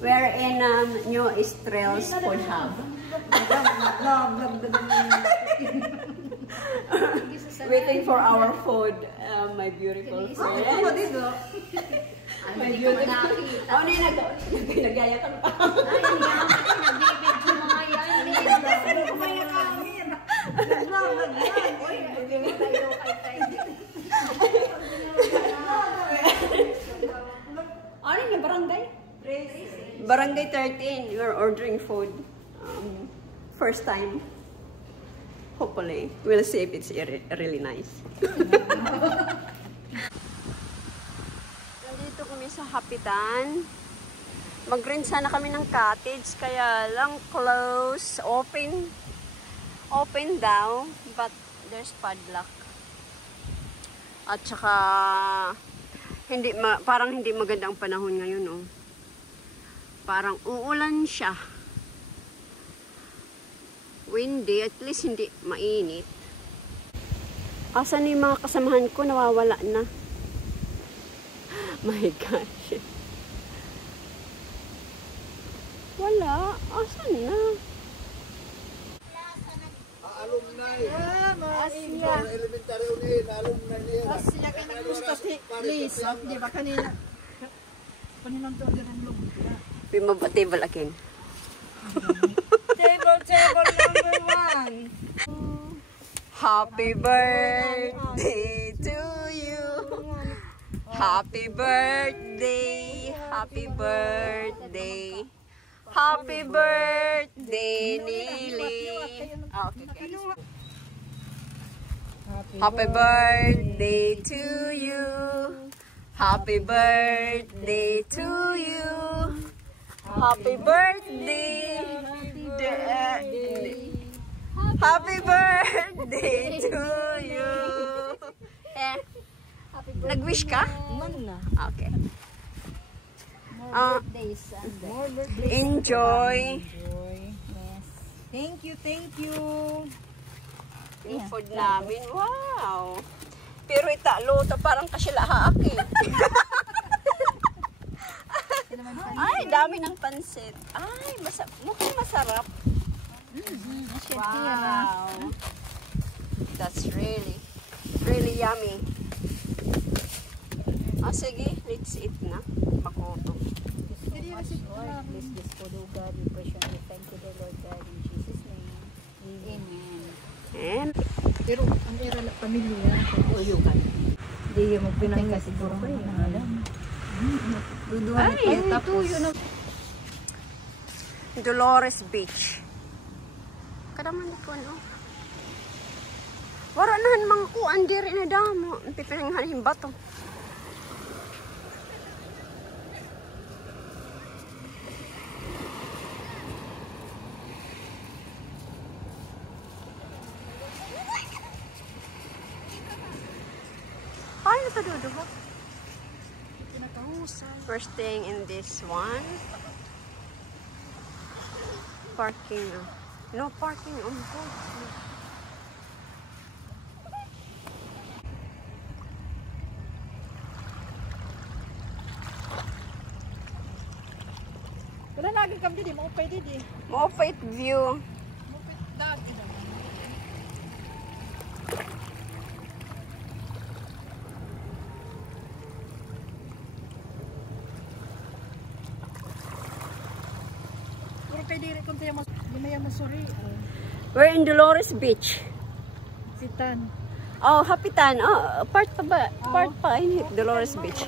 We're in New Estrel's Food Hub. Waiting for our food, my beautiful friend. My beautiful. Ano yung nagaya ka pa? Ano yung barangay? Barangay 13. We're ordering food. First time. Hopefully, we'll see if it's really nice. Nandito kami sa Hapitan. Mag-rent sana kami ng cottage, kaya lang close, open daw, but there's padlock. At saka, parang hindi maganda ang panahon ngayon, oh. Parang uulan siya. Windy, at least hindi mainit. Asan yung mga kasamahan ko? Nawawala na. My gosh. Wala. Asan na? Alumni. Asya. Elementary ulit. Alumni niya. Asya ka na gusto si Liz. Di ba kanina? Kaninang to ang loob. Table again. Table number 1. Happy birthday to you. Happy birthday. Happy birthday. Happy birthday, Nili. Okay. Happy birthday to you. Happy birthday to you. Happy birthday. Happy birthday to you. Nag-wish ka? Okay. More birthdays. Enjoy. Yes. Thank you. Yung food namin. Wow. Pero luto parang kasila haaki. Ay, dami ng pansit. Ay, mukhang masarap. Wow. That's really yummy. Sige, let's eat na. Pakuto. Bless this food, O God. We pray and we thank you, the Lord God, in Jesus' name. Amen. And Pero ang era na pamilya, uyo ka. Hindi yung magpinay ka siguro kayo. Duduhan ay, tapos. Dolores Beach. Kadaman ko, no? Wala nahan mga kuan diri na damo. Pipinanghan yung bato. Ay, nataduduha. First thing in this one. Parking. No parking on board. Wala lagi kami dito, mo pwede di. Mofate view. Mo pwede dati naman. Pero pwede rin kung tayo masuri. We're in Dolores Beach. Sitan. Oh, Hapitan. Oh, part pa ba? Part pa in Dolores Beach.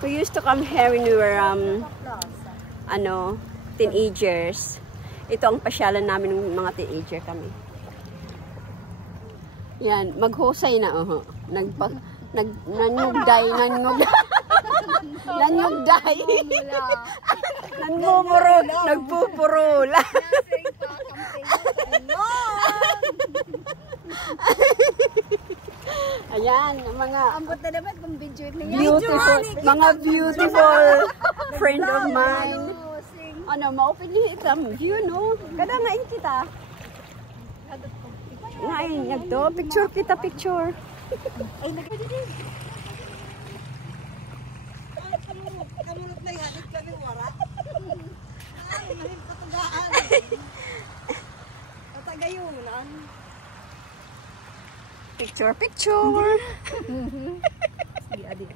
We used to come here when we were teenagers. Ito ang pasyalan namin ng mga teenager kami. Yan, maghusay na nanyugday. Nanmumurog, nagpupurula. Ayan, mga Ambot na naman kung video niya. beautiful friend of mine. Ma-open itong view, no? Kada nga kita. Ngayon, nagto. Picture kita, picture. Ay, nagpapalala. Kamulot na yan. Ito kami wara. Picture, picture. Sige, adi.